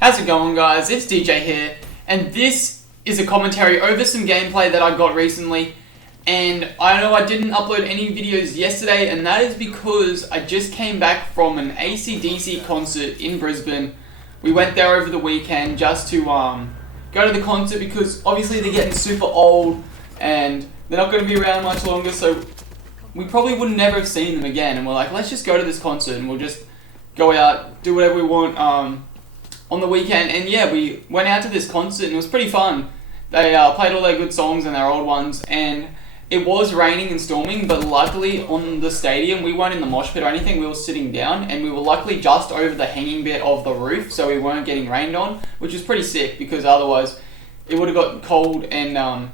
How's it going, guys? It's DJ here, and this is a commentary over some gameplay that I got recently. And I know I didn't upload any videos yesterday, and that is because I just came back from an ACDC concert in Brisbane. We went there over the weekend just to go to the concert because obviously they're getting super old and they're not going to be around much longer, so we probably would never have seen them again. And we're like, let's just go to this concert and we'll just go out, do whatever we want on the weekend. And yeah, we went out to this concert and it was pretty fun. They played all their good songs and their old ones, and it was raining and storming, but luckily on the stadium, we weren't in the mosh pit or anything, we were sitting down, and we were luckily just over the hanging bit of the roof, so we weren't getting rained on, which was pretty sick, because otherwise it would have got cold and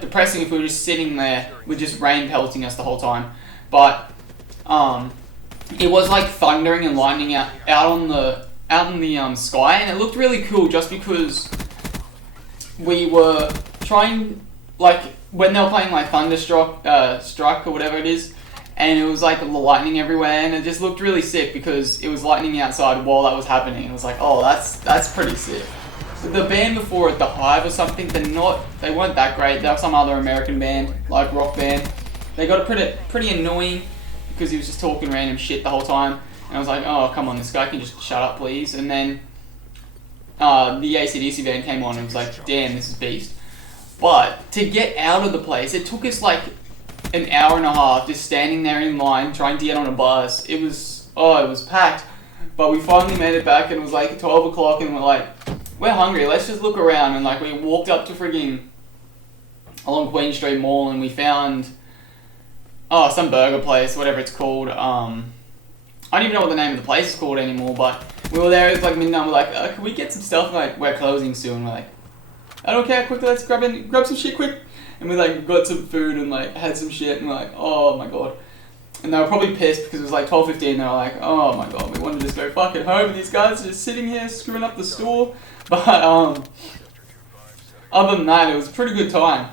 depressing if we were just sitting there with just rain pelting us the whole time. But it was like thundering and lightning out in the sky, and it looked really cool just because we were trying, like, when they were playing like Thunderstruck, Struck or whatever it is, and it was like the lightning everywhere, and it just looked really sick because it was lightning outside while that was happening. It was like, oh, that's pretty sick. So the band before it, The Hive or something, they weren't that great. They were some other American band, like rock band. They got pretty annoying because he was just talking random shit the whole time, and I was like, oh, come on, this guy can just shut up, please. And then the ACDC band came on and it was like, damn, this is beast. But to get out of the place, it took us like an hour and a half just standing there in line trying to get on a bus. It was packed. But we finally made it back and it was like 12 o'clock and we're like, we're hungry, let's just look around. And like we walked up to frigging along Queen Street Mall and we found some burger place, whatever it's called. I don't even know what the name of the place is called anymore, but we were there, it was like midnight, we're like, can we get some stuff? Like, we're closing soon. We're like, I don't care, quickly, let's grab some shit quick. And we like got some food and like had some shit and we're like, oh my god. And they were probably pissed because it was like 12:15. They were like, oh my god, we want to just go fucking home and these guys are just sitting here screwing up the store. But other than that, it was a pretty good time.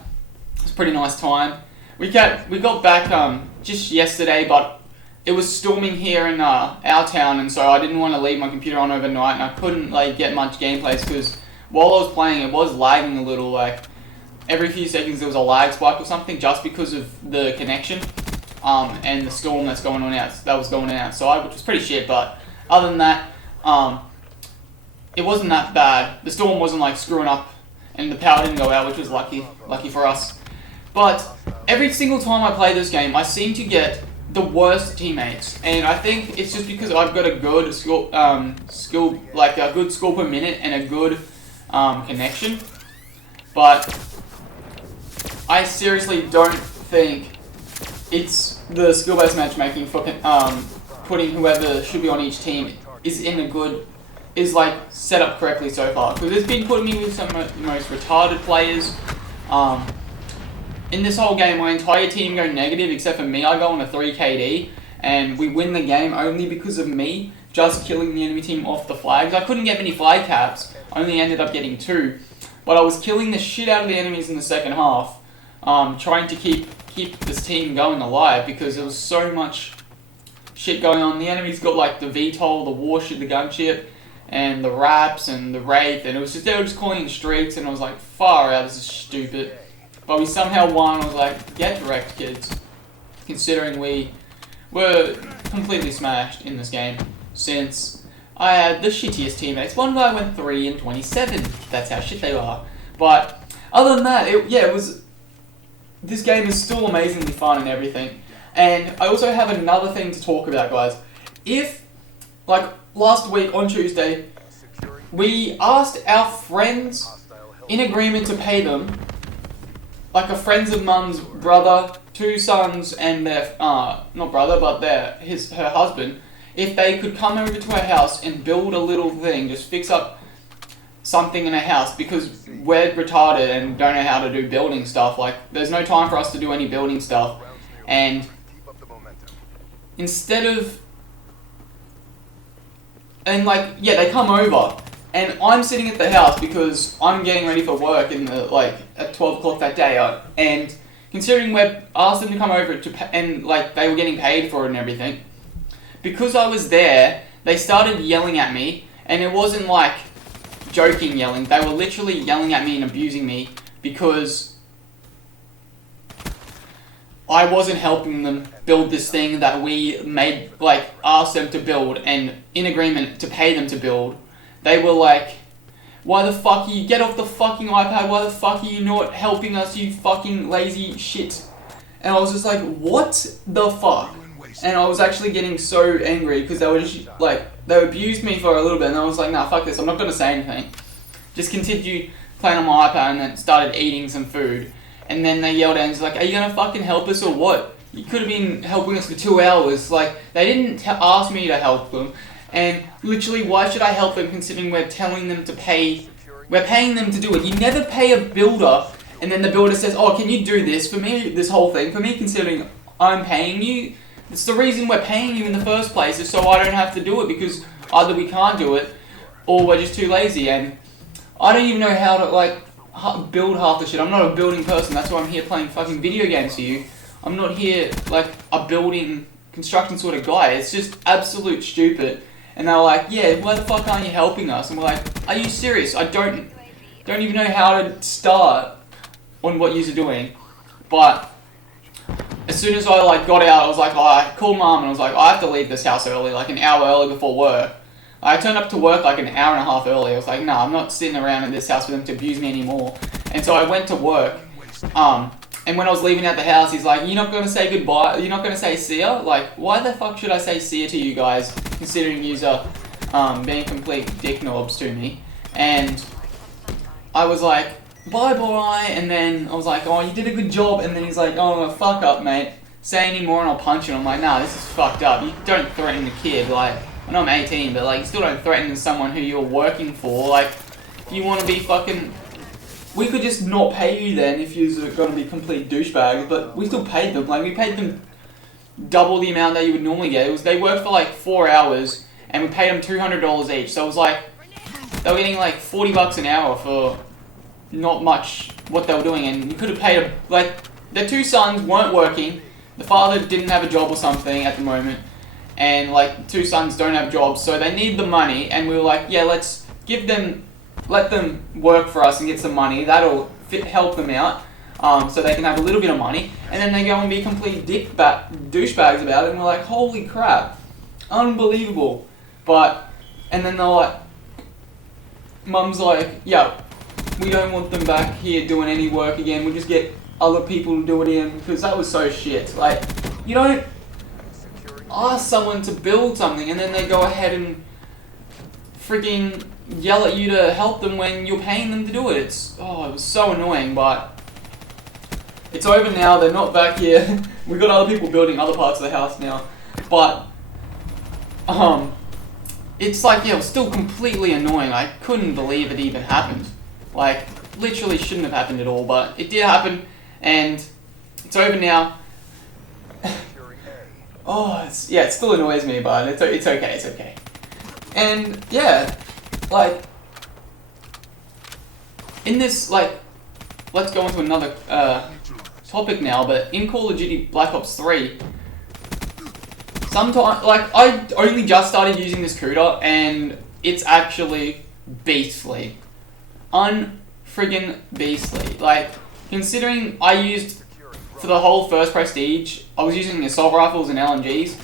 It was a pretty nice time. We got back just yesterday, but it was storming here in our town, and so I didn't want to leave my computer on overnight, and I couldn't like get much gameplays because while I was playing, it was lagging a little. Like every few seconds there was a lag spike or something, just because of the connection and the storm that was going on outside, which was pretty shit. But other than that, it wasn't that bad. The storm wasn't like screwing up, and the power didn't go out, which was lucky for us. But every single time I play this game, I seem to get the worst teammates, and I think it's just because I've got a good skill, like a good score per minute and a good connection. But I seriously don't think it's the skill-based matchmaking for putting whoever should be on each team is like set up correctly so far, because it's been putting me with some of the most retarded players. In this whole game, my entire team go negative except for me. I go on a 3 KD, and we win the game only because of me just killing the enemy team off the flags. I couldn't get many flag caps, I only ended up getting 2, but I was killing the shit out of the enemies in the second half, trying to keep this team going alive because there was so much shit going on. The enemies got like the VTOL, the warship, the gunship, and the Raps and the Wraith, and they were just calling in streaks, and I was like, far out, this is stupid. But we somehow won. I was like, get wrecked, kids. Considering we were completely smashed in this game, since I had the shittiest teammates. One guy went 3 and 27. That's how shit they are. But other than that, it was. This game is still amazingly fun and everything. And I also have another thing to talk about, guys. If, like last week on Tuesday, we asked our friends in agreement to pay them, like a friends of mum's brother, 2 sons, and their not brother, but her husband, if they could come over to our house and build a little thing, just fix up something in our house, because we're retarded and don't know how to do building stuff. Like, there's no time for us to do any building stuff, and they come over. And I'm sitting at the house because I'm getting ready for work at 12 o'clock that day. And considering we asked them to come over and they were getting paid for it and everything, because I was there, they started yelling at me And it wasn't like joking yelling. They were literally yelling at me and abusing me because I wasn't helping them build this thing that we made, like, asked them to build and in agreement to pay them to build. They were like, why the fuck are you, get off the fucking iPad, why the fuck are you not helping us, you fucking lazy shit? And I was just like, what the fuck? And I was actually getting so angry because they were just like, they abused me for a little bit and I was like, nah, fuck this, I'm not going to say anything. Just continued playing on my iPad and then started eating some food. And then they yelled at me, like, are you going to fucking help us or what? You could have been helping us for 2 hours. Like, they didn't ask me to help them. And literally, why should I help them considering we're telling them to pay, we're paying them to do it. You never pay a builder and then the builder says, oh, can you do this for me, this whole thing for me, considering I'm paying you? It's the reason we're paying you in the first place is so I don't have to do it because either we can't do it or we're just too lazy. And I don't even know how to, like, build half the shit. I'm not a building person. That's why I'm here playing fucking video games for you. I'm not here like a building construction sort of guy. It's just absolute stupid. And they're like, yeah, why the fuck aren't you helping us? And we're like, are you serious? I don't even know how to start on what you're doing. But as soon as I like got out, I was like, oh, I called mom and I was like, I have to leave this house early, like an hour early before work. I turned up to work like an hour and a half early. I was like, nah, I'm not sitting around in this house for them to abuse me anymore. And so I went to work. And when I was leaving out the house, he's like, you're not going to say goodbye? You're not going to say see ya? Like, why the fuck should I say see ya to you guys, considering you're being complete dick knobs to me? And I was like, bye-bye. And then I was like, oh, you did a good job. And then he's like, oh, fuck up, mate. Say any more and I'll punch you. And I'm like, nah, this is fucked up. You don't threaten the kid. Like, I know I'm 18, but like, you still don't threaten someone who you're working for. Like, if you want to be fucking... We could just not pay you then if you're going to be complete douchebags, but we still paid them. Like, we paid them double the amount that you would normally get. It was, they worked for like 4 hours, and we paid them $200 each. So it was like, they were getting like $40 an hour for not much what they were doing, and you could have paid them, like, their two sons weren't working, the father didn't have a job or something at the moment, and like, two sons don't have jobs, so they need the money, and we were like, yeah, let's give them, let them work for us and get some money, that'll help them out, so they can have a little bit of money, and then they go and be complete douchebags about it, and we're like, holy crap, unbelievable. But, and then they're like, mum's like, yeah, we don't want them back here doing any work again, we'll just get other people to do it in, because that was so shit. Like, you don't ask someone to build something and then they go ahead and freaking yell at you to help them when you're paying them to do it. It was so annoying, but it's over now, they're not back here. We've got other people building other parts of the house now. But, it's like, yeah, it was still completely annoying. I couldn't believe it even happened. Like, literally shouldn't have happened at all, but it did happen, and it's over now. It still annoys me, but it's okay. And, yeah, like, in this, like, let's go on to another topic now, but in Call of Duty Black Ops 3, sometimes, like, I only just started using this CUDA, and it's actually beastly. Unfriggin' beastly. Like, considering I used, for the whole first Prestige, I was using assault rifles and LMGs,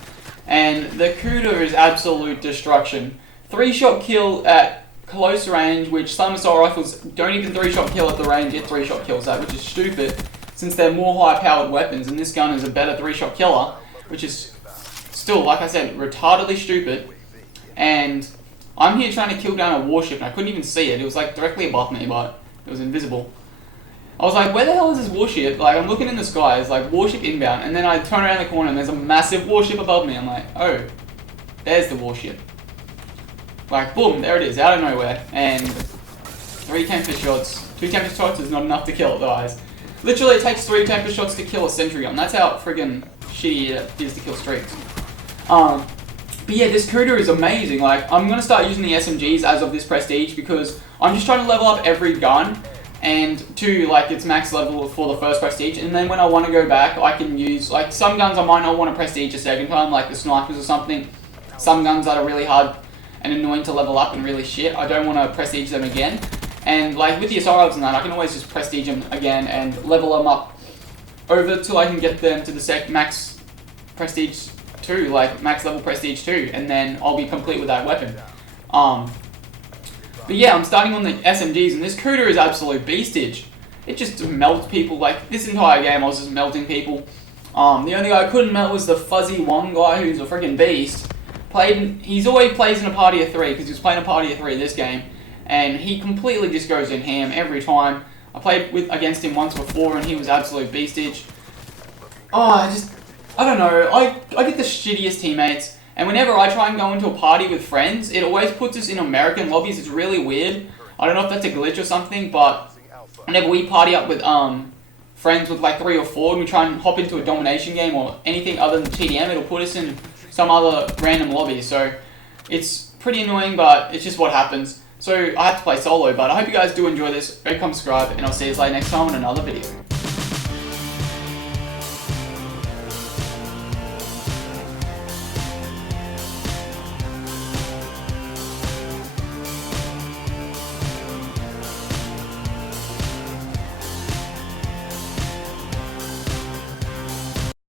and the CUDA is absolute destruction. 3-shot kill at close range, which some assault rifles don't even 3-shot kill at the range it 3-shot kills at, which is stupid, since they're more high-powered weapons, and this gun is a better 3-shot killer, which is still, like I said, retardedly stupid. And I'm here trying to kill down a warship, and I couldn't even see it. It was like directly above me, but it was invisible. I was like, where the hell is this warship? Like, I'm looking in the sky, it's like warship inbound, and then I turn around the corner and there's a massive warship above me. I'm like, oh, there's the warship. Like, boom, there it is, out of nowhere. And 3 Tempest shots. 2 Tempest shots is not enough to kill it, guys. Literally, it takes 3 Tempest shots to kill a sentry gun. That's how friggin' shitty it is to kill streaks. But yeah, this CUDA is amazing. Like, I'm gonna start using the SMGs as of this Prestige because I'm just trying to level up every gun and to like its max level for the first Prestige. And then when I want to go back, I can use like some guns I might not want to Prestige a second time, like the snipers or something. Some guns that are really hard and annoying to level up and really shit. I don't want to prestige them again. And like with the assailants and that, I can always just prestige them again and level them up over till I can get them to the max prestige 2, like max level prestige 2, and then I'll be complete with that weapon. But yeah, I'm starting on the SMGs, and this Cuda is absolute beastage. It just melts people. Like this entire game, I was just melting people. The only guy I couldn't melt was the Fuzzy One guy, who's a freaking beast. He's always plays in a party of 3 because he was playing a party of 3 this game, and he completely just goes in ham every time. I played against him once before, and he was absolute beastage. I don't know. I get the shittiest teammates, and whenever I try and go into a party with friends, it always puts us in American lobbies. It's really weird. I don't know if that's a glitch or something, but whenever we party up with friends with like 3 or 4, and we try and hop into a domination game or anything other than TDM, it'll put us in some other random lobby. So it's pretty annoying, but it's just what happens. So I have to play solo, but I hope you guys do enjoy this. Go subscribe, and I'll see you later next time on another video.